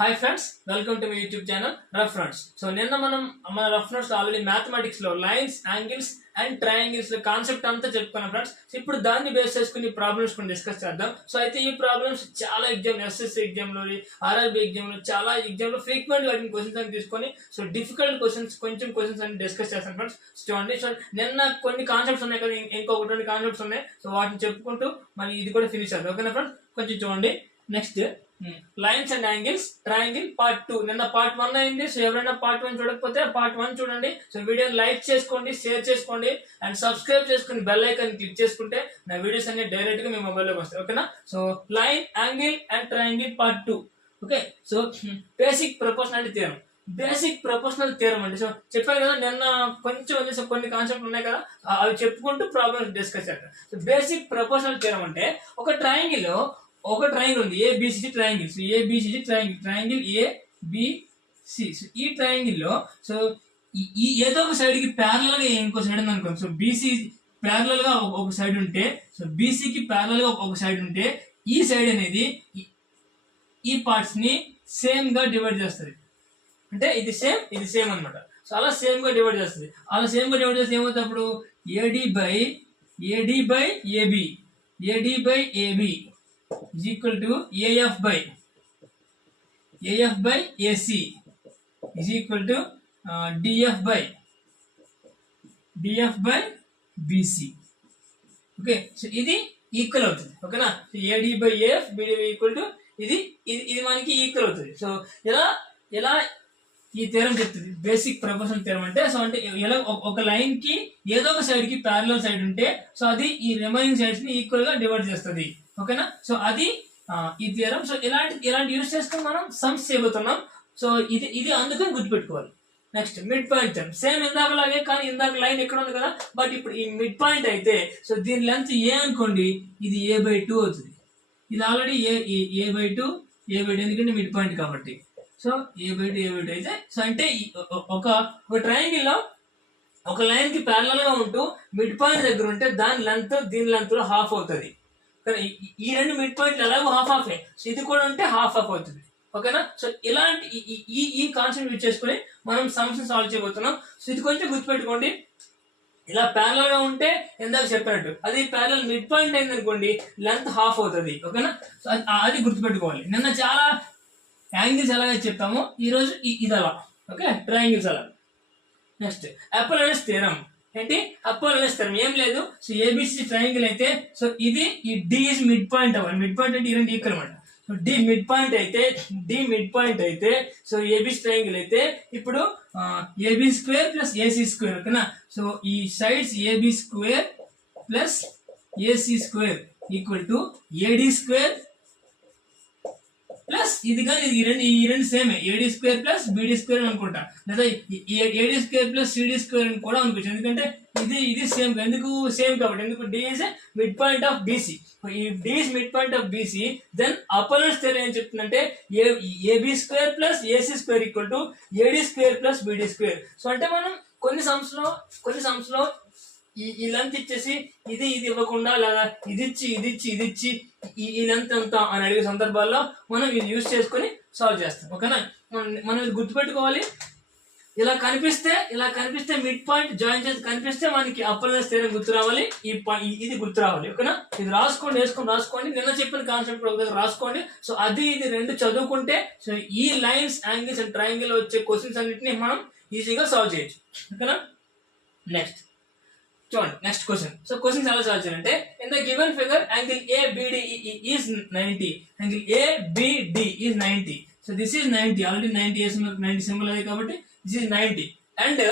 Hi friends, welcome to my YouTube channel rough notes. So నిన్న మనం మన rough notes already mathematics లో lines, angles and triangles లో concept అంతా చెప్పుకున్నాం ఫ్రెండ్స్. ఇప్పుడు దాన్ని బేస్ చేసుకుని ప్రాబ్లమ్స్ కొన్ని డిస్కస్ చేద్దాం. సో అయితే ఈ ప్రాబ్లమ్స్ చాలా ఎగ్జామ్, ఎస్ఎస్సి ఎగ్జామ్ లో, ఆర్ఆర్బి ఎగ్జామ్ లో, చాలా ఎగ్జామ్ లో ఫ్రీక్వెంట్ వాటిని క్వశ్చన్స్ అని తీసుకొని సో డిఫికల్ట్ క్వశ్చన్స్, కొంచెం క్వశ్చన్స్ అని డిస్కస్ చేస్తాం ఫ్రెండ్స్. చూడండి, సో నిన్న కొన్ని కాన్సెప్ట్స్ ఉన్నాయి కదా, ఇంకొక 2 కాన్సెప్ట్స్ ఉన్నాయి. సో వాటిని చెప్పుకుంటూ మరి ఇది కూడా ఫినిష్ అవుతుంది. ఓకేనా ఫ్రెండ్స్? కొంచెం చూడండి. Next lines and angles triangle part 2. నిన్న పార్ట్ 1 అయింది. సో ఎవరైనా పార్ట్ 1 చూడకపోతే పార్ట్ 1 చూడండి. సో వీడియోని లైక్ చేసుకోండి, షేర్ చేసుకోండి అండ్ సబ్స్క్రైబ్ చేసుకుని బెల్ ఐకాన్ క్లిక్ చేసుకుంటే నా వీడియోస్ అన్ని డైరెక్ట్ గా మీ మొబైల్లోకి వస్తాయి. ఓకేనా? So line, angle and triangle part 2. Okay, so basic proportionality theorem. Basic proportional theorem అంటే, సో చెప్పాను కదా నిన్న కొంచెం కొన్ని కాన్సెప్ట్ ఉన్నాయి కదా, అవి చెప్పుకుంటూ ప్రాబ్లమ్స్ డిస్కస్ చేద్దాం. సో బేసిక్ ప్రపోర్షనల్ థియరం అంటే ఒక ట్రయాంగిల్ ఉంది, ABCD triangle. So ABCD triangle ABC. So ఈ ట్రయాంగిల్ లో సో ఈ ఏదో ఒక సైడ్ కి ప్యారలల్ గా ఇంకో సైడ్ ఉంది అనుకోండి. సో బీసీ ప్యారలల్ గా ఒక సైడ్ ఉంటే, సో బీసీకి ప్యారలల్ గా ఒక సైడ్ ఉంటే, ఈ సైడ్ అనేది ఈ పార్ట్స్ ని సేమ్ గా డివైడ్ చేస్తుంది. అంటే ఇది సేమ్ అన్నమాట. సో అలా సేమ్ గా డివైడ్ చేస్తుంది. అలా సేమ్ గా డివైడ్ చేస్తే ఏమవుతుంది అప్పుడు AD by AB is equal to AF by AC is equal to DF by BC. Okay, so ఇది ఈక్వల్ అవుతుంది. ఓకేనా? So AD by AF BD equal to ఇది మనకి ఈక్వల్ అవుతుంది. సో ఇలా ఈ థియరం చెప్తుంది. బేసిక్ ప్రపోర్షనల్ థియరం అంటే, సో అంటే ఇలా ఒక లైన్ కి ఏదో ఒక సైడ్ కి ప్యారలల్ సైడ్ ఉంటే, సో అది ఈ రిమైనింగ్ సైడ్స్ ని ఈక్వల్ గా డివైడ్ చేస్తుంది. ఓకేనా? సో అది ఈ థియరం. సో ఇలాంటి యూజ్ చేసుకుని మనం సమ్స్ చేయబోతున్నాం. సో ఇది అందుకని గుర్తుపెట్టుకోవాలి. Next mid point theorem. Same ఇందాకలాగే, కానీ ఇందాక లైన్ ఎక్కడ ఉంది కదా, బట్ ఇప్పుడు ఈ మిడ్ పాయింట్ అయితే, సో దీని లెంత్ ఏ అనుకోండి, ఇది A/2 అవుతుంది. ఇది ఆల్రెడీ A/2 ఎందుకంటే మిడ్ పాయింట్ కాబట్టి. సో A/2 అయితే, సో అంటే ఒక ట్రయాంగిల్ లో ఒక లైన్ కి ప్యారలల్ గా ఉంటూ మిడ్ పాయింట్ దగ్గర ఉంటే దీని లెంత్ లో హాఫ్ అవుతుంది. ఈ రెండు మిడ్ పాయింట్లు ఎలాగో హాఫ్. సో ఇది కూడా ఉంటే హాఫ్ అవుతుంది. ఓకేనా? సో ఇలాంటి ఈ కాన్సెప్ట్ యూజ్ చేసుకుని మనం సమ్స్ సాల్వ్ చేయబోతున్నాం. సో ఇది కొంచెం గుర్తుపెట్టుకోండి. ఇలా ప్యారలల్ గా ఉంటే ఇందాక చెప్పినట్టు, అది ప్యారలల్ మిడ్ పాయింట్ అయింది అనుకోండి, లెంత్ హాఫ్ అవుతుంది. ఓకేనా? సో అది గుర్తుపెట్టుకోవాలి. నిన్న చాలా యాంగిల్స్ ఎలాగ చెప్పాము, ఈ రోజు ఇది అలా. ఓకే, ట్రయాంగిల్స్ అలా. Next Apollonius theorem. ఏంటి అపోలోనియస్ థియరం? ఏం లేదు. సో ఏబిసి ట్రయాంగిల్ అయితే, సో ఇది ఈ డి ఇస్ మిడ్ పాయింట్ అవ్వాలి. మిడ్ పాయింట్ అంటే ఈ రెండు ఈక్వల్ అనమాట. సో డి మిడ్ పాయింట్ అయితే సో ఏబిసి ట్రయాంగిల్ అయితే ఇప్పుడు AB square plus AC square. ఓకేనా? సో ఈ sides AB square plus AC square equal to AD square plus ఇది కానీ ఈ రెండు సేమే, AD square plus BD square అనుకుంటా, లేదా AD square plus CD square అని కూడా అనుకోవచ్చు. ఎందుకంటే ఇది సేమ్. ఎందుకు సేమ్ కాబట్టి, ఎందుకు D is mid point of BC. ఈ D is mid point of BC, then Apollonius theorem ఏం చెప్తుందంటే AB square plus AC square equal to AD square plus BD square. So అంటే మనం కొన్ని సమ్స్ లో ఈ లెంత్ ఇచ్చేసి ఇది ఇవ్వకుండా, లేదా ఇది ఇచ్చి ఈ లెంత్ ఎంత అని అడిగే సందర్భాల్లో మనం ఇది యూజ్ చేసుకుని సాల్వ్ చేస్తాం. ఓకేనా? మనం ఇది గుర్తుపెట్టుకోవాలి. ఇలా కనిపిస్తే మిడ్ పాయింట్ జాయిన్ చేసి కనిపిస్తే మనకి అపోలోనియస్ థియరం గుర్తు రావాలి. ఇది గుర్తు రావాలి. ఓకేనా? ఇది రాసుకోండి. నిన్న చెప్పిన కాన్సెప్ట్ ఒక దగ్గర రాసుకోండి. సో ఇది రెండు చదువుకుంటే, సో ఈ లైన్స్, యాంగిల్స్ అండ్ ట్రయాంగిల్ వచ్చే క్వశ్చన్స్ అన్నిటిని మనం ఈజీగా సాల్వ్ చేయొచ్చు. ఓకేనా? నెక్స్ట్ చూడండి, నెక్స్ట్ క్వశ్చన్. సో క్వశ్చన్స్ ఎలా సాల్వ్ చేయాలంటే, in the given figure angle ABD is 90. Angle ABD is 90. So this is 90. Already 90 symbol అదే కాబట్టి this is 90. And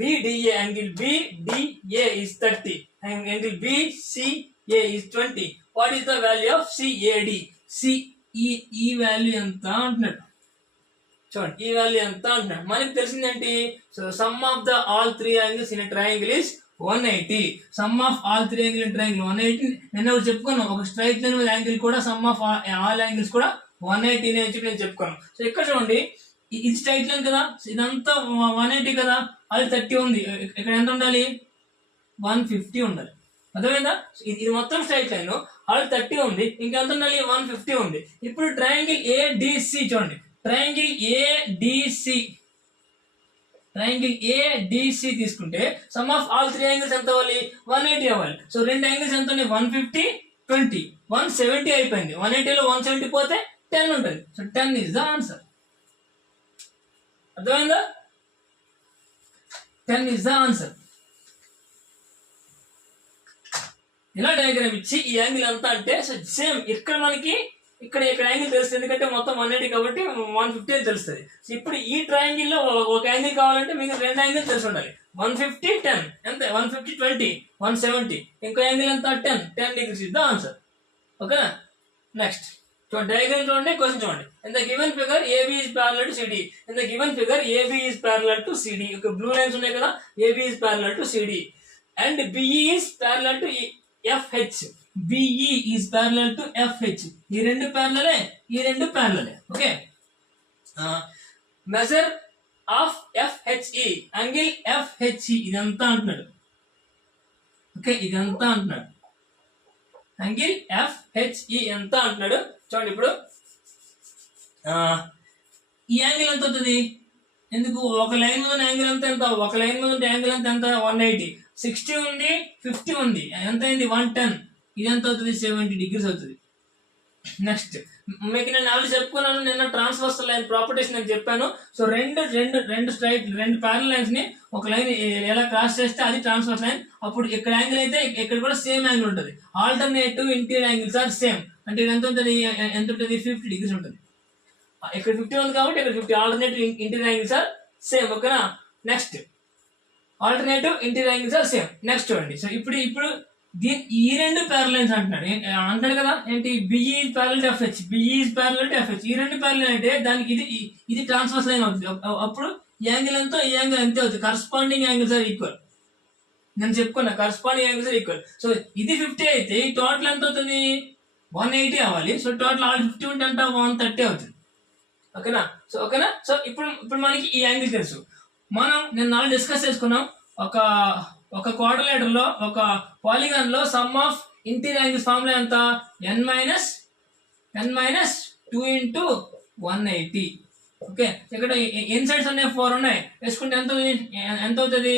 BDA, angle BDA is 30. Angle BCA is 20. What is the value of CAD? ఈ value ఎంత అంటున్నాడు. చూడండి, ఈ value ఎంత అంటున్నాడు. మనకి తెలిసిందేంటి? So sum of the all 3 angles in triangle is 180. Sum of all 3 angle in triangle 180. నేను చెప్పుకున్నాను, ఒక స్ట్రైట్ లైన్ మీద యాంగిల్ కూడా సమ్ ఆఫ్ ఆల్ యాంగిల్స్ కూడా 180 అని చెప్పి నేను చెప్పుకున్నాను. సో ఇక్కడ చూడండి, ఇది స్ట్రైట్ లైన్ కదా, ఇదంతా 180 కదా, అది 30 ఉంది. ఇక్కడ ఎంత ఉండాలి? 150 ఉండాలి. అర్థమైందా? ఇది మొత్తం స్ట్రైట్ లైన్, అది 30 ఉంది, ఇంకెంత ఉండాలి? 150 ఉంది. ఇప్పుడు ట్రయాంగిల్ ADC చూడండి, ట్రయాంగిల్ ఏడిసి తీసుకుంటే some of all three angles ఎంత అవ్వాలి? 180 అవ్వాలి. సో రెండు యాంగిల్స్ ఎంత ఉన్నాయి? 150, 20, 170 అయిపోయింది. 180లో 170 పోతే 10 ఉంటుంది. So 10 is the answer. అర్థమైందా? 10 ఈజ్ ద ఆన్సర్. ఇలా డయాగ్రామ్ ఇచ్చి ఈ యాంగిల్ అంతా అంటే సేమ్ ఇక్కడ మనకి ఇక్కడ యాంగిల్ తెలుస్తుంది, ఎందుకంటే మొత్తం 180 కాబట్టి 150 తెలుస్తుంది. సో ఇప్పుడు ఈ ట్రయాంగిల్ లో ఒక యాంగిల్ కావాలంటే మీకు రెండు యాంగిల్ తెలిసి ఉండాలి. 150, 10 ఎంత? 150, 20, 170. ఇంకో యాంగిల్ ఎంత? 10 degrees ఇస్ ద ఆన్సర్. ఓకేనా? నెక్స్ట్ చూడండి, డయాగ్రామ్ చూడండి, క్వశ్చన్ చూడండి. In the given figure AB is parallel to CD. In the given figure AB is parallel to CD. ఒక బ్లూ లైన్స్ ఉన్నాయి కదా, AB is parallel to CD and BE is parallel to FH. BE is parallel to FH. ఈ రెండు ప్యారలలే. Okay, measure of FHE, angle FHE ఇదంతా అంటున్నాడు. Okay, ఇదంతా అంటున్నాడు. యాంగిల్ FHE ఎంత అంటున్నాడు చూడండి. ఇప్పుడు ఈ యాంగిల్ ఎంత అవుతుంది? ఎందుకు? ఒక లైన్ మీద యాంగిల్ అంతా ఎంత? ఒక లైన్ మీద యాంగిల్ అంతా ఎంత? 180. 60 ఉంది, 50 ఉంది, ఎంత అయింది? 110. ఇది ఎంత అవుతుంది? 70 degrees అవుతుంది. నెక్స్ట్ మీకు నేను ఆల్రెడీ చెప్పుకున్నాను, నిన్న ట్రాన్స్వర్సల్ లైన్ ప్రాపర్టీస్ నేను చెప్పాను. సో రెండు ప్యారల్ లైన్స్ ని ఒక లైన్ ఎలా క్రాస్ చేస్తే అది ట్రాన్స్వర్స్ లైన్. అప్పుడు ఇక్కడ యాంగిల్ అయితే ఇక్కడ కూడా సేమ్ యాంగిల్ ఉంటుంది. Alternative interior angles are same. అంటే ఎంత ఉంటుంది? 50 degrees ఉంటుంది. ఇక్కడ 50 ఉంది కాబట్టి ఇక్కడ 50. Alternative interior angles are same. ఓకేనా? Next alternative interior angles are same. Next చూడండి. సో ఇప్పుడు ఈ రెండు ప్యారల్ లైన్స్ అంటాడు కదా, ఏంటి? BE is parallel to FH, BE is parallel to FH. ఈ రెండు ప్యారల్ అంటే దానికి ఇది ట్రాన్స్వర్స్ లైన్ అవుతుంది. అప్పుడు ఈ యాంగిల్ ఎంతో ఈ యాంగిల్ అంతే అవుతుంది. Corresponding angles are equal. నేను చెప్పుకున్నా, corresponding angles are equal. So ఇది 50 అయితే ఈ టోటల్ ఎంత అవుతుంది? 180 అవ్వాలి. సో టోటల్ ఆల్ 50 ఉంటే అంటే 130 అవుతుంది. ఓకేనా? సో ఇప్పుడు మనకి ఈ యాంగిల్ తెలుసు. మనం నేను నాలుగు డిస్కస్ చేసుకున్నాం. ఒక క్వాడ్రిలేటర్ లో, ఒక పాలిగాన్ లో some of interior angles formula ఎంత? n minus 2 into 180. ఓకే, ఇక్కడ ఎన్ సైడ్స్ ఉన్నాయి, 4 ఉన్నాయి. వేసుకుంటే ఎంత అవుతుంది?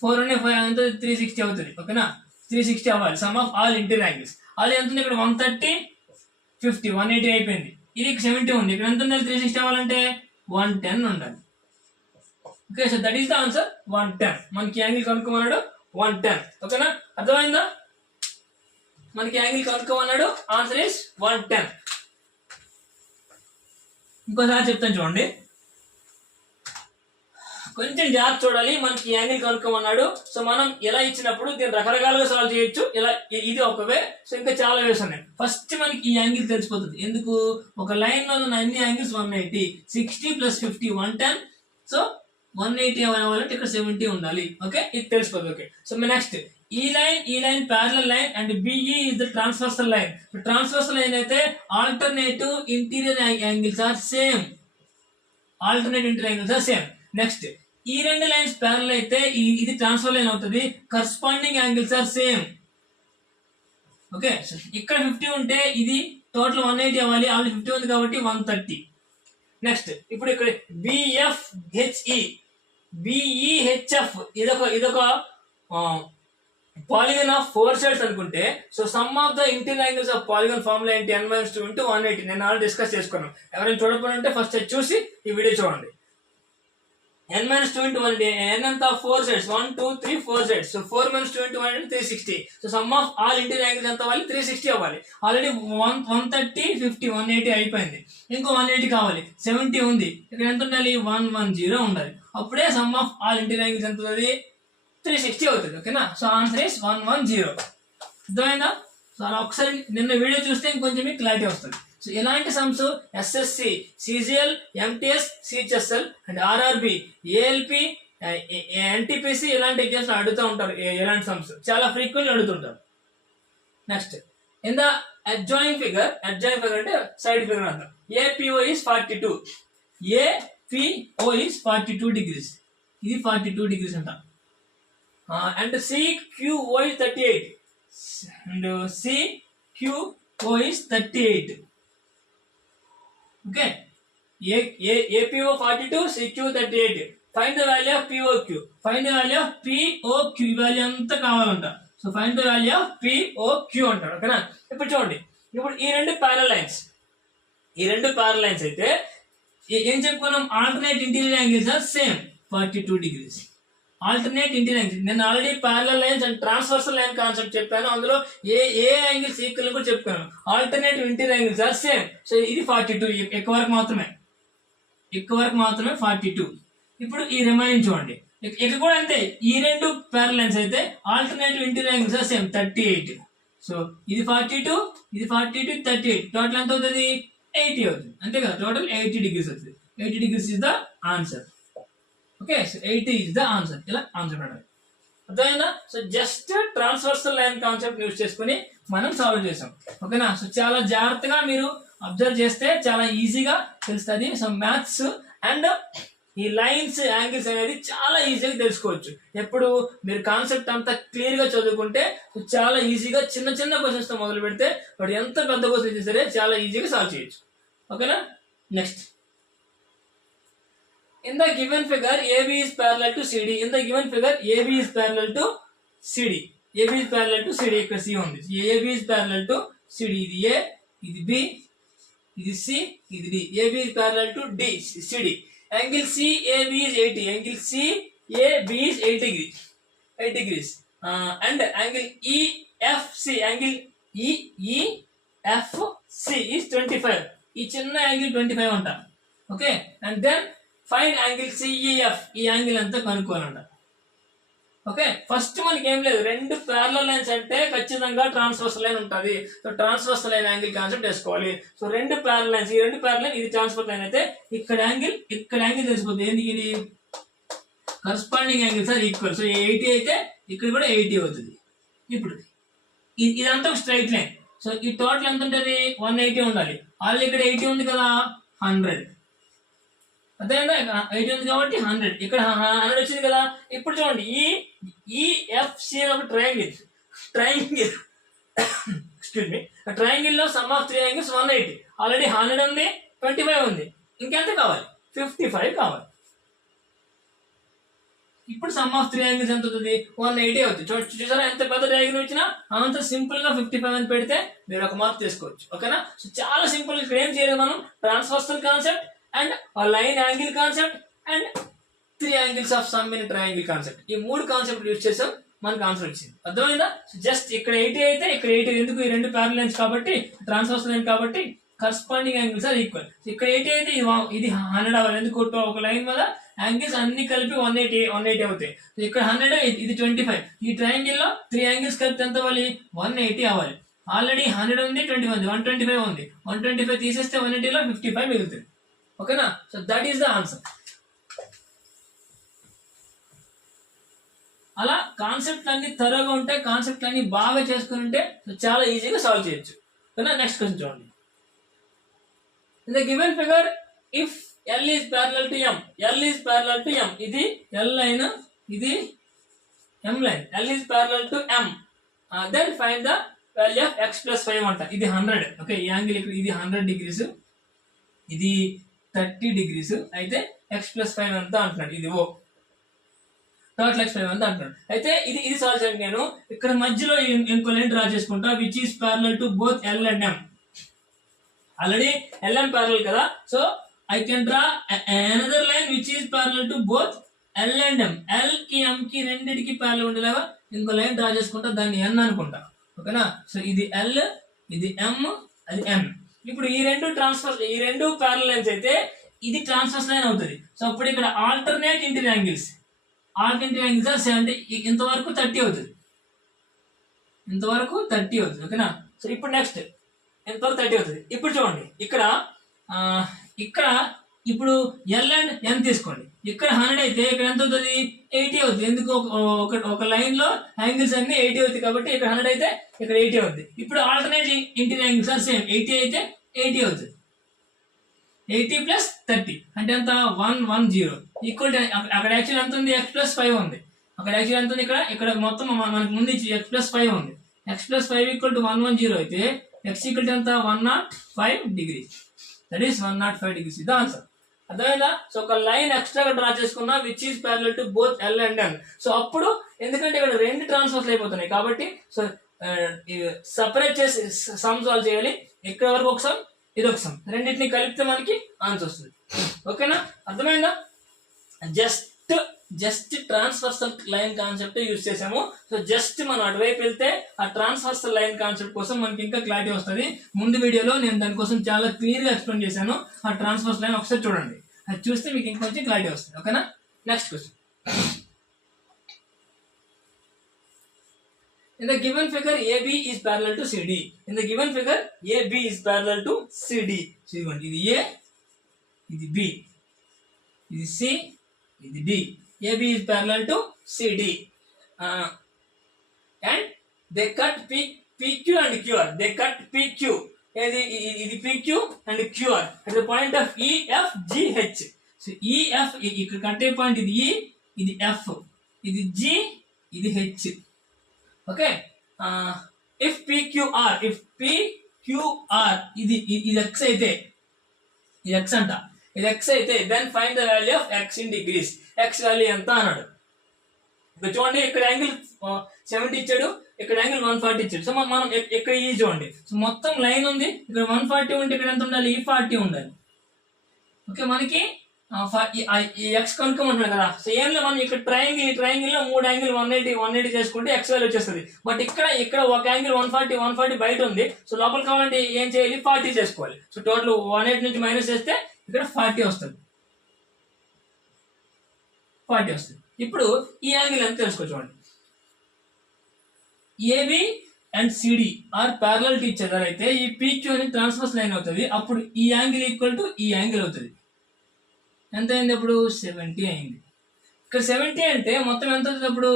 4 ఉన్నాయి, 5 ఎంత? 360 అవుతుంది. ఓకేనా? 360 అవ్వాలి some of all interior angles. అది ఎంత ఉంది? ఇక్కడ 130, 50, 180 అయిపోయింది. ఇది 70 ఉంది. ఇక్కడ ఎంత ఉండాలి? 360 అవ్వాలంటే 110 ఉండాలి. Okay, so that is the answer 110. మనకి యాంగిల్ కనుక్కోమన్నాడు 110. ఓకేనా? అర్థమైందా? మనకి యాంగిల్ కనుక్కోమన్నాడు, ఆన్సర్ ఇస్ 110. ఇంకోసారి చెప్తాను చూడండి, కొంచెం జాగ్రత్త చూడాలి. మనకి యాంగిల్ కనుక్కోమన్నాడు. సో మనం ఎలా ఇచ్చినప్పుడు దీన్ని రకరకాలుగా సాల్వ్ చేయొచ్చు. ఇలా ఇది ఒక వే. సో ఇంకా చాలా వేస్ ఉన్నాయి. ఫస్ట్ మనకి ఈ యాంగిల్ తెలిసిపోతుంది. ఎందుకు? ఒక లైన్ లో ఉన్న అన్ని యాంగిల్స్ 180. 60 + 50 110. సో 180 అవ్వాలంటే ఇక్కడ 70 ఉండాలి. ఓకే, ఇది తెలిసిపోతుంది. ఓకే, సో నెక్స్ట్ ఈ line parallel line and BE is the transversal line. Transversal line అయితే alternative interior angles are same. Next ఈ రెండు లైన్స్ ప్యారలల్ అయితే ఇది ట్రాన్స్ఫర్ లైన్ అవుతుంది. Corresponding angles are same. Okay, ఇక్కడ 50 ఉంటే ఇది టోటల్ 180 అవ్వాలి. ఆల్రెడీ 50 ఉంది కాబట్టి 130. నెక్స్ట్ ఇప్పుడు ఇక్కడ BEHF ఇదొక పాలిగన్ ఆఫ్ 4 సైడ్స్ అనుకుంటే, so sum of the interior angles of polygon formula ఏంటి? n - 2 into 180. నేను ఆల్రెడీ డిస్కస్ చేసుకున్నాను. ఎవరైనా చూడకపోతే ఫస్ట్ చూసి ఈ వీడియో చూడండి. n - 2 into 180. n ఎంత? 4 సైడ్స్, 1 2 3 4 సైడ్స్. సో 4 - 2 into 1 అంటే 360. So sum of all interior angles ఎంత అవ్వాలి? 360 అవ్వాలి. ఆల్రెడీ 130 50 180 అయిపోయింది. ఇంకో 180 కావాలి. 70 ఉంది. ఇక్కడ ఎంత ఉండాలి? 110 ఉండాలి. అప్పుడే some of all interior angles ఎంత అవుతుంది? 360 అవుతుంది. ఓకేనా? So answer is 110. అర్థమైందా? సో అలా ఒకసారి నిన్న వీడియో చూస్తే ఇంకొంచెం మీకు క్లారిటీ వస్తుంది. సో ఎలాంటి sums SSC, CGL, MTS, CHSL and RRB, ALP, NTPC ఇలాంటి ఎగ్జామ్స్ అడుగుతూ ఉంటారు. ఎలాంటి సమ్స్ చాలా ఫ్రీక్వెంట్ అడుగుతుంటారు. Next in the adjoint figure అంటే సైడ్ ఫిగర్ అంటాం. APO is 42. APO is 42 degrees. ఇది 42 degrees అంట. And CQO is 38. And CQO is 38. Okay, APO 42, CQ 38. Find the value of POQ. Find the value of POQ. ఈ value ఎంత కావాలంట. So find the value of POQ అంటారు. ఓకేనా? ఇప్పుడు చూడండి, ఇప్పుడు ఈ రెండు ప్యారల్ లైన్స్ అయితే ఏం చెప్పుకున్నాం, alternate interior angles are same 42 degrees. Alternate interior angles, నేను already parallel lines and transversal line concept చెప్పాను, అందులో ఏ యాంగిల్స్ ఈక్వల్ కూడా చెప్పుకున్నాను. Alternate interior angles are same. So ఇది 42, ఎక్కువ వరకు మాత్రమే 42. ఇప్పుడు ఈ రిమైనింగ్ చూడండి, ఇక్కడ కూడా అంతే, ఈ రెండు ప్యారల్ లైన్స్ అయితే alternative interior angles are same 38. So ఇది 42, ఇది 42, 38, టోటల్ ఎంత అవుతుంది, 80 అవుతుంది, అంతే కదా, టోటల్ 80 degrees అవుతుంది. 80 degrees is the answer. Okay, so 80 is the answer. ఇలా ఆన్సర్ పెట్టాలి, అర్థమైందా? So just transversal line concept use చేసుకుని మనం సాల్వ్ చేసాం. ఓకేనా? సో చాలా జాగ్రత్తగా మీరు అబ్జర్వ్ చేస్తే చాలా ఈజీగా తెలుస్తుంది. సో మ్యాథ్స్ అండ్ ఈ లైన్స్ యాంగిల్స్ అనేది చాలా ఈజీగా తెలుసుకోవచ్చు. ఎప్పుడు మీరు కాన్సెప్ట్ అంతా క్లియర్ గా చదువుకుంటే చాలా ఈజీగా చిన్న చిన్న క్వశ్చన్స్ తో మొదలు పెడితే వాడు ఎంత పెద్ద క్వశ్చన్ అయితే సరే చాలా ఈజీగా సాల్వ్ చేయొచ్చు. ఓకేనా? Next, in the given figure AB is parallel to CD. In the given figure AB is parallel to CD. AB is parallel to CD. ఇక్కడ C ఉంది. AB is parallel to CD. ఇది A, ఇది B, ఇది C, ఇది D. AB is parallel to D, CD. Angle CAB is 80. Angle CAB is 8 degrees. 8 degrees. And angle EFC is 25. ఈ చిన్న angle 25 అంట. Okay, and then find angle CEF. ఈ angle అంతా కనుక్కోవాలంట. ఓకే, ఫస్ట్ మనకి ఏం లేదు, రెండు ప్యారలల్ లైన్స్ అంటే ఖచ్చితంగా ట్రాన్స్వర్సల్ లైన్ ఉంటుంది. So transversal line angle concept వేసుకోవాలి. సో రెండు ప్యారలల్ లైన్స్, ఈ రెండు ప్యారలల్ లైన్, ఇది ట్రాన్స్ఫర్ లైన్ అయితే ఇక్కడ యాంగిల్ తెలిసిపోతుంది. ఎందుకు, ఇది corresponding angles are equal. So 80 అయితే ఇక్కడ కూడా 80 అవుతుంది. ఇప్పుడు ఇదంతా ఒక స్ట్రైట్ లైన్. సో ఈ టోటల్ ఎంత ఉంటుంది, 180 ఉండాలి. ఆల్రెడీ ఇక్కడ 80 ఉంది కదా, 100. అదే 80 ఉంది కాబట్టి 100, ఇక్కడ 100 వచ్చింది కదా. ఇప్పుడు చూడండి, EFC ఒక ట్రయాంగిల్ ఎక్స్క్యూజ్ మీ, ట్రయాంగిల్ లో సమ్ ఆఫ్ 3 యాంగిల్స్ 180. ఆల్రెడీ 100 ఉంది, 25 ఉంది, ఇంకెంత కావాలి, 55 కావాలి. ఇప్పుడు సమ్ ఆఫ్ 3 యాంగిల్స్ ఎంత అవుతుంది, 180 అవుతుంది. చూసారా ఎంత పెద్ద ట్రయాంగిల్ వచ్చినా అంత సింపుల్ గా 55 అని పెడితే మీరు ఒక మార్క్ తీసుకోవచ్చు. ఓకేనా? సో చాలా సింపుల్. ఇక్కడ ఏం చేయలేదు మనం, transversal concept and line angle concept and 3 angles of some in triangle concept, ఈ 3 కాన్సెప్ట్ యూజ్ చేసాం, మనకు ఆన్సర్ వచ్చింది. అర్థమైందా? జస్ట్ ఇక్కడ 80 అయితే ఇక్కడ 80, ఎందుకు, ఈ రెండు ప్యారలల్ లైన్స్ కాబట్టి, ట్రాన్స్వర్సల్ లైన్ కాబట్టి కరస్పాండింగ్ యాంగిల్స్ ఆర్ ఈక్వల్. ఇక్కడ 80 అయితే ఇది 100 అవ్వాలి, ఎందుకు, ఒక లైన్ మీద యాంగిల్స్ అన్ని కలిపి 180 అవుతాయి. ఇక్కడ 100, ఇది 25. ఈ ట్రయాంగిల్ లో 3 యాంగిల్స్ కలిపి ఎంత అవ్వాలి, 180 అవ్వాలి. ఆల్రెడీ 100 ఉంది, 20 ఉంది, 125 ఉంది. 125 తీసేస్తే 180 లో 55 మిగులుతుంది. ఓకేనా? So that is the answer. అలా కాన్సెప్ట్ అన్ని త్వరగా ఉంటాయి, కాన్సెప్ట్ అన్ని బాగా చేసుకుని ఉంటే చాలా ఈజీగా సాల్వ్ చేయొచ్చు. ఓకేనా? నెక్స్ట్ క్వశ్చన్ చూడండి. In the given figure if L is parallel to M, L is parallel to M, ఇది L లైన్, ఇది M line. L is parallel to M, then find the value of x plus 5 అంట. ఇది 100. Okay, ఈ angle ఇది 100 degrees, ఇది 30 degrees అయితే x plus 5 ఎంత అంటున్నాడు, ఇది O, టోటల్ x 5 ఎంత అంటున్నాడు. అయితే ఇది సాల్వ్ చేయండి. నేను ఇక్కడ మధ్యలో ఇంకో లైన్ డ్రా చేసుకుంటా, which is parallel to both L and M. Already LM parallel కదా, so I can draw another line which is parallel to both L and M. L కి M కి రెండిటికి ప్యారలల్ ఉండేలాగా ఇంకో లైన్ డ్రా చేసుకుంటా, దాన్ని N అనుకుంటా. ఓకేనా? సో ఇది L, ఇది M, అది M. ఇప్పుడు ఈ రెండు ప్యారలల్ లైన్స్ అయితే ఇది ట్రాన్స్వర్స్ లైన్ అవుతుంది. సో అప్పుడు ఇక్కడ ఆల్టర్నేట్ ఇంటీరియర్ యాంగిల్స్ ఆర్ 70, ఇంతవరకు 30 అవుతుంది, ఇంతవరకు 30 అవుతుంది. ఓకేనా? సో ఇప్పుడు నెక్స్ట్ ఎంతవరకు 30 అవుతుంది. ఇప్పుడు చూడండి, ఇక్కడ ఇప్పుడు L అండ్ N తీసుకోండి. ఇక్కడ 100 అయితే ఇక్కడ ఎంత అవుతుంది, 80 అవుతుంది. ఎందుకు, ఒక లైన్ లో యాంగిల్స్ అన్ని 80 అవుతాయి కాబట్టి ఇక్కడ 100 అయితే ఇక్కడ 80 అవుతుంది. ఇప్పుడు alternate interior angles are same. 80 అయితే 80 అవుతుంది. 80 ప్లస్ 30 అంటే ఎంత, 110 ఈక్వల్ టు, అక్కడ యాక్చువల్ ఎంత ఉంది, x plus 5 ఉంది. అక్కడ యాక్చువల్ ఎంత ఉంది, ఇక్కడ మొత్తం మనకు ముందు x plus 5 ఉంది. x plus 5 ఈక్వల్ టు 110 అయితే x ఈక్వల్ టు ఎంత, 105 degrees. దట్ ఈస్ 105 degrees ఇది ఆన్సర్. అర్థమైందా? సో ఒక లైన్ ఎక్స్ట్రాగా డ్రా చేసుకున్నా which is parallel to both L and N. So అప్పుడు ఎందుకంటే ఇక్కడ రెండు ట్రాన్స్ఫర్స్ అయిపోతున్నాయి కాబట్టి సో సపరేట్ చేసి సమ్ సాల్వ్ చేయాలి. ఇక్కడ వరకు ఒక సమ్, ఇది ఒక సమ్, రెండింటిని కలిపితే మనకి ఆన్సర్ వస్తుంది. ఓకేనా? అర్థమైందా? Just transversal line concept use చేసాము. సో జస్ట్ మనం అటువైపు వెళ్తే ఆ ట్రాన్స్ఫర్సల్ లైన్ కాన్సెప్ట్ కోసం మనకి ఇంకా క్లారిటీ వస్తుంది. ముందు వీడియోలో నేను దానికోసం చాలా క్లియర్ గా ఎక్స్ప్లెయిన్ చేశాను. ఆ ట్రాన్స్ఫర్స్ లైన్ ఒకసారి చూడండి, అది చూస్తే మీకు ఇంకొంచెం క్లారిటీ వస్తుంది. ఓకేనా? Next question. In the given figure, AB is parallel to CD. In the given figure, AB is parallel to CD. So, ఇది A, ఇది B, ఇది C, ఇది D. AB is parallel to CD. And they cut PQ and QR. They cut PQ. ఇది PQ and QR at the point of EFGH. So, EF, ఇక్కడ కట్టే point ఇది E, ఇది F, ఇది G, ఇది H. Okay, if PQR ఇది x అయితే, ఇది x అంట, ఇది x అయితే then find the value of x in degrees. x value ఎంత అన్నాడు. ఇక్కడ చూడండి, ఇక్కడ యాంగిల్ 70 ఇచ్చాడు, ఇక్కడ యాంగిల్ 140 ఇచ్చాడు. సో మనం ఇక్కడ ఈ చూడండి, సో మొత్తం లైన్ ఉంది, ఇక్కడ 140 ఉంటే ఇక్కడ ఎంత ఉండాలి, ఈ 40 ఉండాలి. ఓకే, మనకి ఎక్స్ కనుక్కోమంటున్నాడు కదా. సో ఏం లేదు, మనం ఇక్కడ ట్రయాంగిల్ లో 3 యాంగిల్ 180 చేసుకుంటే ఎక్స్ వాల్యూ వచ్చేస్తుంది. బట్ ఇక్కడ ఒక యాంగిల్ 140 బయట ఉంది. సో లోపల కావాలంటే ఏం చేయాలి, 40 చేసుకోవాలి. సో టోటల్ 180 నుంచి మైనస్ చేస్తే ఇక్కడ 40 వస్తుంది. ఇప్పుడు ఈ యాంగిల్ ఎంత తెలుసుకో చూడండి. AB and CD are parallel to each other అయితే ఈ పీక్యూ అని ట్రాన్స్వర్స్ లైన్ అవుతుంది. అప్పుడు ఈ యాంగిల్ ఈక్వల్ టు ఈ యాంగిల్ అవుతుంది. ఎంత అయింది అప్పుడు, 70 అయింది. ఇక్కడ 70 అంటే మొత్తం ఎంత అవుతుంది అప్పుడు,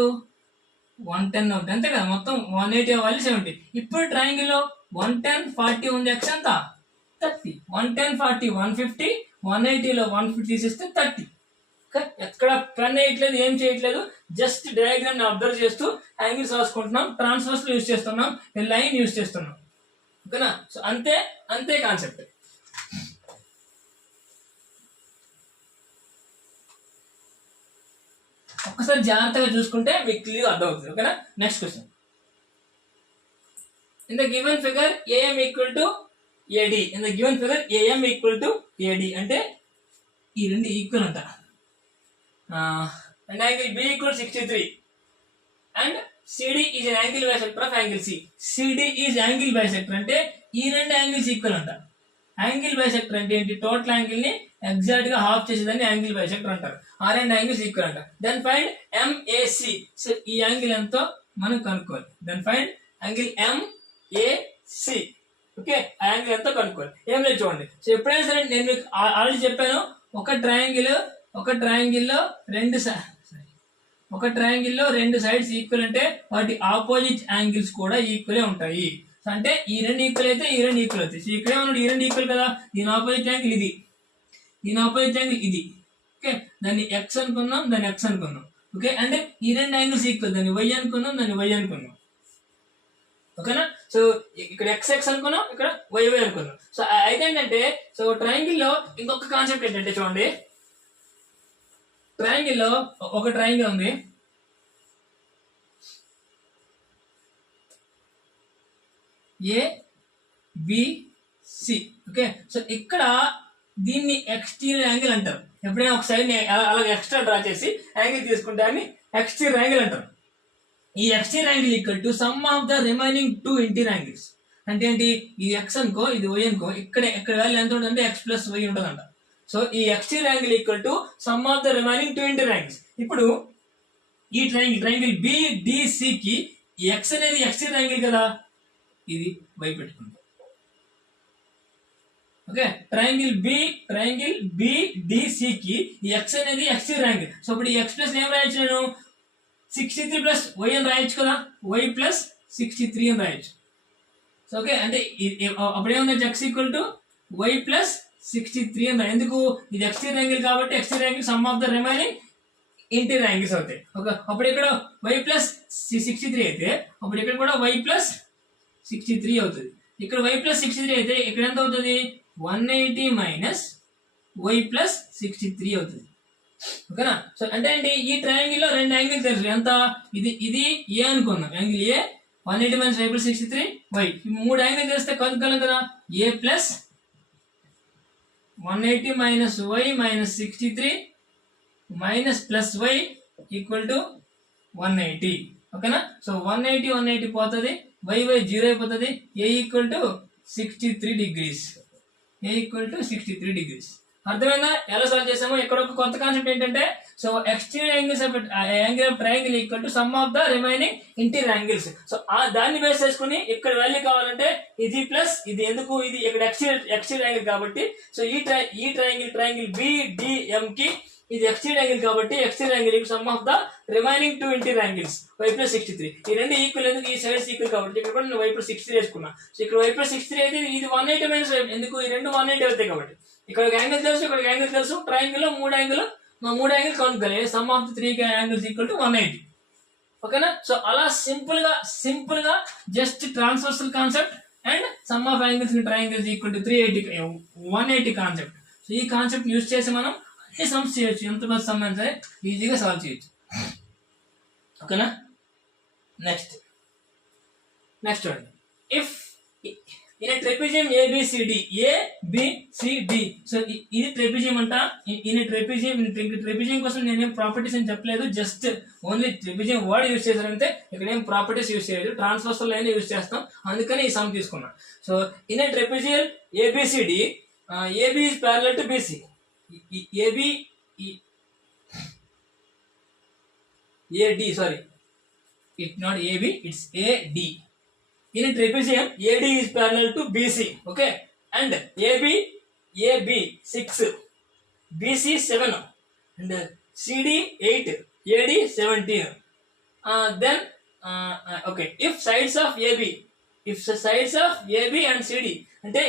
110 అవుతుంది. అంతే కదా, మొత్తం 180 అవ్వాలి, 70. ఇప్పుడు ట్రయాంగిల్ లో 110 40 ఉంది, ఎక్స్ ఎంత 30. 110 40 150, 180 లో 150 తీసేస్తే 30. ఎక్కడ పెన్ వేయట్లేదు, ఏం చేయట్లేదు, జస్ట్ డయాగ్రామ్ ని అబ్జర్వ్ చేస్తూ యాంగిల్స్ రాసుకుంటున్నాం, ట్రాన్స్ఫర్స్ యూజ్ చేస్తున్నాం, లైన్ యూజ్ చేస్తున్నాం. ఓకేనా? సో అంతే కాన్సెప్ట్. ఒక్కసారి జాగ్రత్తగా చూసుకుంటే మీకు క్లియర్ అర్థమవుతుంది. ఓకేనా? Next question. In the given figure AM equal to AD. In the given figure AM equal to AD అంటే ఈ రెండు ఈక్వల్ అంట. And angle B equal 63 and CD is an angle bisector of angle C. CD is angle bisector అంటే ఈ రెండు angles equal అంట. Angle bisector అంటే ఏంటి, టోటల్ యాంగిల్ ని ఎగ్జాక్ట్ గా హాఫ్ చేసేదాన్ని యాంగిల్ బైసెక్టర్ అంటారు. ఆ రెండు యాంగిల్స్ ఈక్వల్ అంట. Then find MAC. సో ఈ యాంగిల్ ఎంతో మనం కనుక్కోవాలి. Then find angle MAC. Okay, ఆ యాంగిల్ ఎంతో కనుక్కోవాలి. ఏం లేదు చూడండి. సో ఎప్పుడైనా సరే నేను మీకు ఆల్రెడీ చెప్పాను, ఒక ట్రయాంగిల్లో రెండు సైడ్స్ ఈక్వల్ అంటే వాటి ఆపోజిట్ యాంగిల్స్ కూడా ఈక్వలే ఉంటాయి. అంటే ఈ రెండు ఈక్వల్ అయితే ఈ రెండు ఈక్వల్ అవుతాయి. సో ఇక్కడ ఏమన్నాడు, ఈ రెండు ఈక్వల్ కదా, దీని ఆపోజిట్ యాంగిల్ ఇది, దీని ఆపోజిట్ యాంగిల్ ఇది. ఓకే, దాన్ని ఎక్స్ అనుకున్నాం, దాన్ని ఎక్స్ అనుకున్నాం. ఓకే, అంటే ఈ రెండు యాంగిల్స్ ఈక్వల్, దాన్ని వై అనుకున్నాం, దాన్ని వై అనుకున్నాం. ఓకేనా? సో ఇక్కడ ఎక్స్ అనుకున్నాం, ఇక్కడ వై అనుకున్నాం. సో అయితే ఏంటంటే, సో ట్రయాంగిల్ లో ఇంకొక కాన్సెప్ట్ ఏంటంటే చూడండి, ట్రయాంగిల్ లో ఒక ట్రయాంగిల్ ఉంది, ABC. ఓకే, సో ఇక్కడ దీన్ని ఎక్స్టీరియర్ యాంగిల్ అంటారు. ఎప్పుడైనా ఒక సైడ్ అలా ఎక్స్ట్రా డ్రా చేసి యాంగిల్ తీసుకుంటే దాన్ని ఎక్స్టీరియర్ యాంగిల్ అంటారు. ఈ exterior angle equal to sum of the remaining 2 interior angles. అంటే ఏంటి, ఇది ఎక్స్ అనుకో, ఇది వై అనుకో, ఇక్కడ వాల్యూ ఎంత ఉంటుందంటే ఎక్స్ ప్లస్ వై ఉంటుందంట. సో ఈ exterior angle equal to sum of the remaining 2 interior angles. ఇప్పుడు ఈ ట్రయాంగిల్ BDC కి ఎక్స్ అనేది ఎక్స్టీరియర్ యాంగిల్ కదా, ఇది వై పెట్టుకుంటాం. ఓకే, ట్రయాంగిల్ BDC కి ఈ ఎక్స్ అనేది ఎక్స్టీరియర్ యాంగిల్. సో ఇప్పుడు ఈ ఎక్స్ ప్లస్ ఏం రాయొచ్చు, నేను 63 ప్లస్ వై అని రాయొచ్చు కదా, వై ప్లస్ 63 అని రాయొచ్చు. సో ఓకే, అంటే అప్పుడు ఏముంది, x equal to y plus 63 అని రాయి. ఎందుకు, ఇది ఎక్స్టీరియర్ యాంగిల్ కాబట్టి exterior angle sum of the remaining interior angles అవుతాయి. ఓకే, అప్పుడు ఇక్కడ వై ప్లస్ 63 అయితే అప్పుడు ఇక్కడ కూడా వై ప్లస్ 63 అవుతుంది. ఇక్కడ వై ప్లస్ 63 అయితే ఇక్కడ ఎంత అవుతుంది, 180 మైనస్ వై ప్లస్ 63 అవుతుంది. ఓకేనా. సో అంటే ఏంటి, ఈ ట్రయాంగిల్ లో రెండు యాంగిల్ తెలుసు. ఎంత, ఇది ఏ అనుకున్నాం, angle A 180 minus y plus 63 y. మూడు యాంగిల్ తెలిస్తే కలుపుకోలేం కదా. A plus 180 minus y minus 63 minus plus y equal to 180. ఓకేనా. సో 180 పోతుంది, వై 0 అయిపోతుంది. A equal to 63 degrees. A equal to 63 degrees. అర్థమైందా ఎలా సాల్వ్ చేసామో. ఇక్కడ ఒక కొత్త కాన్సెప్ట్ ఏంటంటే, so exterior angles of angle of triangle equal to sum of the remaining interior angles. So దాన్ని బేస్ చేసుకుని ఇక్కడ వాల్యూ కావాలంటే ఇది ప్లస్ ఇది, ఎందుకు ఇది ఇక్కడ ఎక్స్టీరియర్ యాంగిల్ కాబట్టి. సో ఈ ట్రయాంగిల్ BDM కి ఇది ఎక్స్టీరియర్ యాంగిల్ కాబట్టి exterior angle sum of the remaining two interior angles y plus 63. ఈ రెండు ఈక్వల్, ఎందుకు ఈ సైడ్స్ ఈక్వల్ కాబట్టి. ఇక్కడ కూడా నేను వై ప్లస్ 63 వేసుకున్నా. సో ఇక్కడ వై ప్లస్ 63 అయితే ఇది 180 మైనస్, ఎందుకు ఈ రెండు 180 అవుతాయి కాబట్టి. ఇక్కడ ఒక యాంగిల్ తెలుసు, ఇక్కడ యాంగిల్ తెలుసు. ట్రయాంగిల్ లో మూడు యాంగిల్ కనుక్కోవాలి. Some of the three angles equal to 180. ఓకేనా. సో అలా సింపుల్ గా just transversal concept and sum of angles in triangles equal to 180 concept. So ఈ కాన్సెప్ట్ యూజ్ చేసి మనం అన్ని సమ్స్ చేయొచ్చు, ఎంత పెద్ద సమ్ అయినా సరే ఈజీగా సాల్వ్ చేయొచ్చు. ఓకేనా. నెక్స్ట్ చూడండి. If in trapezium ABCD, so ఇది ట్రెపిజియం అంట. ట్రెపిజియం కోసం నేనేం ప్రాపర్టీస్ అని చెప్పలేదు, just only trapezium word use చేశారంటే. ఇక్కడ ఏం ప్రాపర్టీస్ యూజ్ చేయలేదు, ట్రాన్స్వర్సల్ లైన్ యూజ్ చేస్తాం, అందుకని ఈ సమ్ తీసుకున్నా. So in trapezium ABCD, AB is parallel to BC. AD, sorry, it's not AB, it's AD. In a trapezium, AD is parallel to BC, okay, and AB 6, BC 7, and CD 8, AD 17. Then okay, if sides of AB and CD, అంటే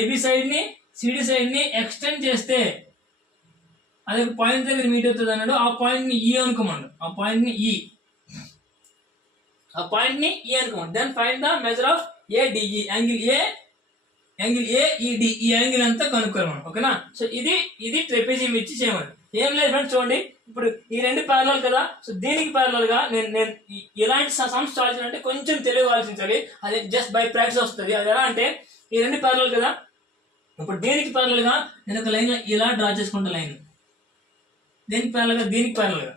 AB side ని CD side ని extend చేస్తే అది ఒక point దగ్గర meet అవుతుంది అన్నాడు. ఆ పాయింట్ ని E అనుకోమన్నాడు. ఆ పాయింట్ ని E అనుకోమన్నాడు. Then find the measure of ADE, angle AED, ఈ యాంగిల్ అంతా కనుక్కోమన్నాడు. ఓకేనా. సో ఇది ట్రెపెజియం ఇచ్చి చేయమని. ఏం లేదు ఫ్రెండ్స్, చూడండి ఇప్పుడు ఈ రెండు ప్యారలల్ కదా. సో దీనికి ప్యారలల్ గా నేను ఇలాంటి సమ్స్ సాల్వ్ చేయాలంటే కొంచెం తెలివి ఆలోచించాలి. అది జస్ట్ బై ప్రాక్టీస్ వస్తుంది. అది ఎలా అంటే, ఈ రెండు ప్యారలల్ కదా. ఇప్పుడు దీనికి ప్యారలల్ గా నేను ఒక లైన్ ఇలా డ్రా చేసుకుంటా. లైన్ దీనికి ప్యారలల్ గా,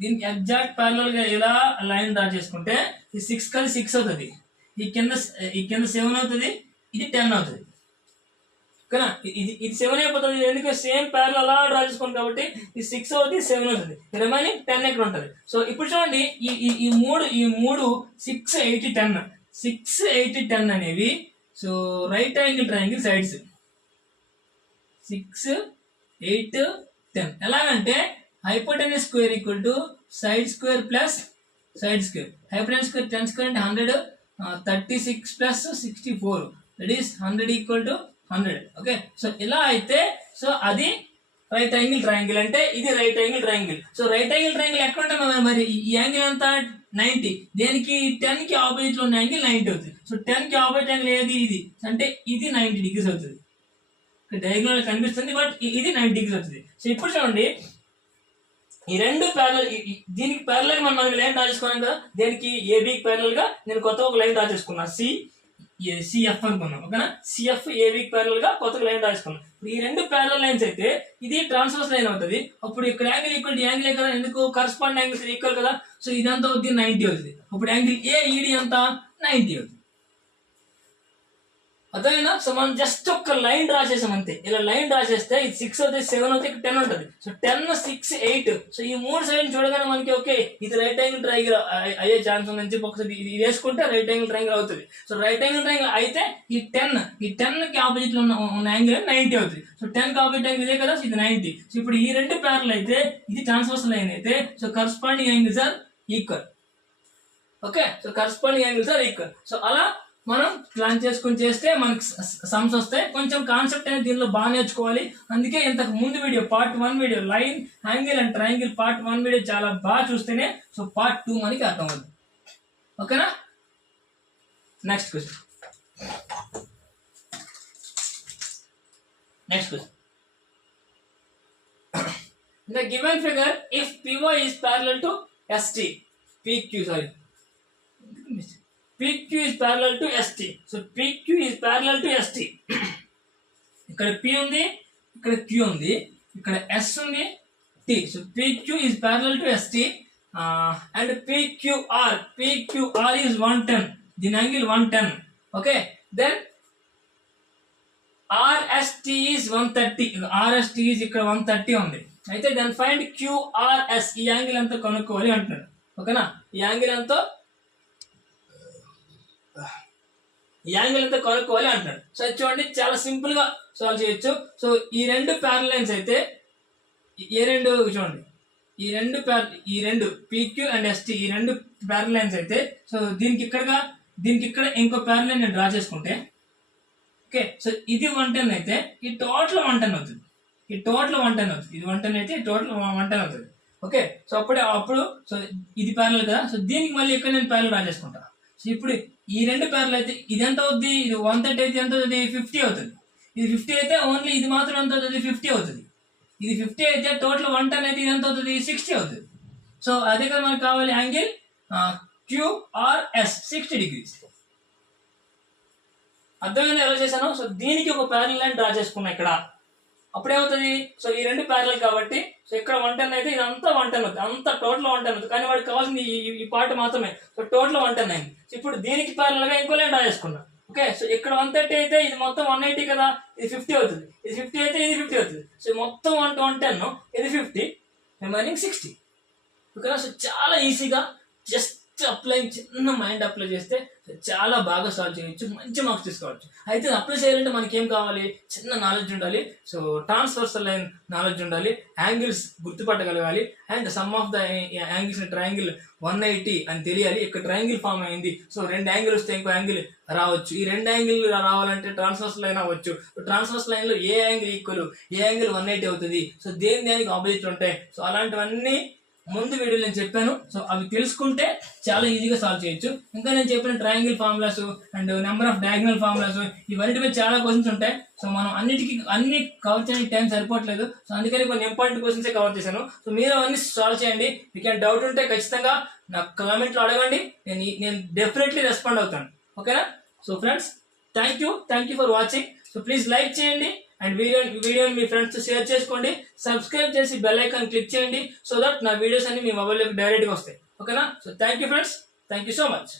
దీనికి ఎగ్జాక్ట్ ప్యారలల్ గా ఇలా లైన్ డ్రా చేసుకుంటే ఈ 6 కలిసి 6 అవుతుంది. ఈ కింద 7 అవుతుంది, ఇది 10 అవుతుంది. ఓకేనా. ఇది 7 అయిపోతుంది, ఎందుకంటే సేమ్ ప్యారలల్ అలా డ్రా చేసుకోండి కాబట్టి. ఈ 6 అవుతుంది, 7 అవుతుంది, రిమైనింగ్ 10 ఎక్కడ ఉంటుంది. సో ఇప్పుడు చూడండి, ఈ మూడు 6, 8, 10 అనేవి so right angle triangle sides. 6, 8, 10 ఎలాగంటే hypotenuse square equal to side square plus side square. Hypotenuse square 10 square అంటే 100, 36 plus 64, that is 100 equal to 100. Okay. So ఇలా అయితే సో అది రైట్ యాంగిల్ ట్రయాంగిల్, అంటే ఇది right angle triangle. So right angle triangle ఎక్కడ ఉంటుంది మరి? ఈ యాంగిల్ అంతా 90, దేనికి 10 కి ఆపోజిట్ లో ఉన్న యాంగిల్ 90 అవుతుంది. సో 10 కి ఆపోజిట్ యాంగిల్ ఏది? ఇది, అంటే ఇది 90 డిగ్రీస్ అవుతుంది. డయాగ్నల్ కనిపిస్తుంది బట్ ఇది 90 డిగ్రీస్ అవుతుంది. సో ఇప్పుడు చూడండి, ఈ రెండు ప్యారలల్, దీనికి ప్యారలల్ మనం లైన్ డ్రా చేసుకున్నాం కదా. దేనికి? ఏబీకి ప్యారలల్ గా నేను కొత్త ఒక లైన్ డ్రా చేసుకున్నా, సిఎఫ్ అనుకున్నాం. ఓకేనా. సిఎఫ్ ఏబీకి ప్యారలల్ గా కొత్తగా లైన్ డ్రా చేసుకున్నాం. ఇప్పుడు ఈ రెండు ప్యారలల్ లైన్స్ అయితే ఇది ట్రాన్స్వర్స్ లైన్ అవుతుంది. అప్పుడు ఇక్కడ యాంగిల్ ఈక్వల్ యాంగిల్ కదా, ఎందుకు కరస్పాండింగ్ యాంగిల్స్ ఈక్వల్ కదా. సో ఇదంతా అవుతుంది 90 అవుతుంది. అప్పుడు యాంగిల్ ఏఈడి ఎంత? 90 అవుతుంది. అర్థమైనా? సో మనం జస్ట్ ఒక లైన్ డ్రా చేసాం అంతే. ఇలా లైన్ డ్రా చేస్తే ఇది 6 అవుతుంది, 7 అవుతుంది, 10 ఉంటుంది. సో 10, 6, 8. సో ఈ మూడు సైడ్ చూడగానే మనకి ఓకే ఇది రైట్ యాంగిల్ ట్రయాంగిల్ అయ్యే ఛాన్స్ ఉందని చెప్పి ఒకసారి ఇది వేసుకుంటే రైట్ యాంగిల్ ట్రయాంగిల్ అవుతుంది. సో రైట్ యాంగిల్ ట్రయాంగిల్ అయితే ఈ 10 కి ఆపోజిట్ లో ఉన్న యాంగిల్ 90 అవుతుంది. సో 10 కి ఆపోజిట్ యాంగిల్ ఇదే కదా, సో ఇది 90. సో ఇప్పుడు ఈ రెండు ప్యారలల్ అయితే ఇది ట్రాన్స్వర్సల్ లైన్ అయితే so corresponding angles are equal. Okay. So corresponding angles are equal. So అలా మనం ప్లాన్ చేసుకుని చేస్తే మనకి సమ్స్ వస్తాయి. కొంచెం కాన్సెప్ట్ అనేది దీనిలో బాగా నేర్చుకోవాలి. అందుకే ఇంతకు ముందు video part 1 video line, angle and triangle part 1 video చాలా బాగా చూస్తేనే సో పార్ట్ 2 మనకి అర్థం అవుతుంది. ఓకేనా. Next question. Next question. The given figure, if PY is parallel to ST, PQ is parallel to ST. So PQ is parallel to ST. ఇక్కడ P ఉంది, ఇక్కడ Q ఉంది, ఇక్కడ S ఉంది, T. So PQ is parallel to ST and PQR is 110. The angle 110. Okay. Then RST is 130. RST is ఇక్కడ 130 ఉంది. అయితే దాని ఫైండ్ QRS, ఈ యాంగిల్ ఎంతో కనుక్కోవాలి అంటున్నాడు. ఓకేనా, ఈ యాంగిల్ ఎంతో కనుక్కోవాలి అంటున్నాడు. సో చూడండి, చాలా సింపుల్ గా సాల్వ్ చేయొచ్చు. సో ఈ రెండు ప్యారల్ లైన్స్ అయితే చూడండి, ఈ రెండు PQ అండ్ ST, ఈ రెండు ప్యారల్ లైన్స్ అయితే, సో దీనికి ఇక్కడ ఇంకో ప్యారల్ లైన్ నేను డ్రా చేసుకుంటే, ఓకే, సో ఇది 110 అయితే ఈ టోటల్ 110 అవుతుంది. ఇది 110 అయితే టోటల్ 110 అవుతుంది. ఓకే, సో అప్పుడు సో ఇది ప్యారల్ కదా, సో దీనికి మళ్ళీ ఇక్కడ నేను ప్యారల్ డ్రా చేసుకుంటా. సో ఇప్పుడు ఈ రెండు ప్యారల్ అయితే ఇది ఎంత అవుద్ది, ఇది 130 అయితే ఎంత అవుతుంది, 50 అవుతుంది. ఇది 50 అయితే ఓన్లీ ఇది మాత్రం ఎంత అవుతుంది, 50 అవుతుంది. ఇది 50 అయితే టోటల్ 110 అయితే ఇది ఎంత అవుతుంది, 60 అవుతుంది. సో అదే కదా మనకు కావాలి, యాంగిల్ QRS 60 degrees. అర్థమైంది ఎలా చేశాను? సో దీనికి ఒక ప్యారల్ లైన్ డ్రా చేసుకున్నా ఇక్కడ, అప్పుడేమవుతుంది, సో ఈ రెండు ప్యారల్ కాబట్టి, సో ఇక్కడ 110 అయితే ఇదంతా 110 అవుతుంది, అంతా టోటల్ 110 అవుతుంది. కానీ వాడికి కావాల్సింది ఈ పార్ట్ మాత్రమే. సో టోటల్ 110 అయింది. సో ఇప్పుడు దీనికి ప్యారల్ గా ఇంకో లైన్ డ్రా చేసుకున్నా. ఓకే, సో ఇక్కడ 130 అయితే ఇది మొత్తం 180 కదా, ఇది 50 అవుతుంది. ఇది 50 అయితే ఇది 50 అవుతుంది. సో మొత్తం 110, ఇది 50, రిమైనింగ్ 60. ఓకేనా, సో చాలా ఈజీగా జస్ట్ చిన్న మైండ్ అప్లై చేస్తే చాలా బాగా సాల్వ్ చేయొచ్చు, మంచి మార్క్స్ తీసుకోవచ్చు. అయితే అప్లై చేయాలంటే మనకి ఏం కావాలి, చిన్న నాలెడ్జ్ ఉండాలి. సో ట్రాన్స్వర్సల్ లైన్ నాలెడ్జ్ ఉండాలి, యాంగిల్స్ గుర్తుపట్టగలగాలి, and sum of the angles triangle 180 అని తెలియాలి. ఇక్కడ ట్రయాంగిల్ ఫామ్ అయింది, సో రెండు యాంగిల్ వస్తే ఇంకో యాంగిల్ రావచ్చు. ఈ రెండు యాంగిల్ రావాలంటే ట్రాన్స్వర్సల్ లైన్ అవ్వచ్చు. ట్రాన్స్వర్సల్ లైన్ లో ఏ యాంగిల్ ఈక్వల్, ఏ యాంగిల్ 180 అవుతుంది, సో దేనికి ఆపోజిట్ ఉంటాయి. సో అలాంటివన్నీ ముందు వీడియో నేను చెప్పాను. సో అవి తెలుసుకుంటే చాలా ఈజీగా సాల్వ్ చేయొచ్చు. ఇంకా నేను చెప్పిన triangle formulas and number of diagonal formulas, ఇవన్నీ మీద చాలా క్వశ్చన్స్ ఉంటాయి. సో మనం అన్ని కవర్ చేయడానికి టైం సరిపోవట్లేదు. సో అందుకని కొన్ని ఇంపార్టెంట్ క్వశ్చన్స్ కవర్ చేశాను. సో మీరు అవన్నీ సాల్వ్ చేయండి. మీకు డౌట్ ఉంటే ఖచ్చితంగా నాకు కామెంట్లో అడగండి, నేను డెఫినెట్లీ రెస్పాండ్ అవుతాను. ఓకేనా? So friends, thank you for watching. So please like చేయండి అండ్ వీడియోని మీ ఫ్రెండ్స్ షేర్ చేసుకోండి. సబ్స్క్రైబ్ చేసి బెల్ ఐకాన్ క్లిక్ చేయండి, సో దట్ నా వీడియోస్ అన్ని మీ మొబైల్లోకి డైరెక్ట్గా వస్తాయి. ఓకేనా? So thank you friends, thank you so much.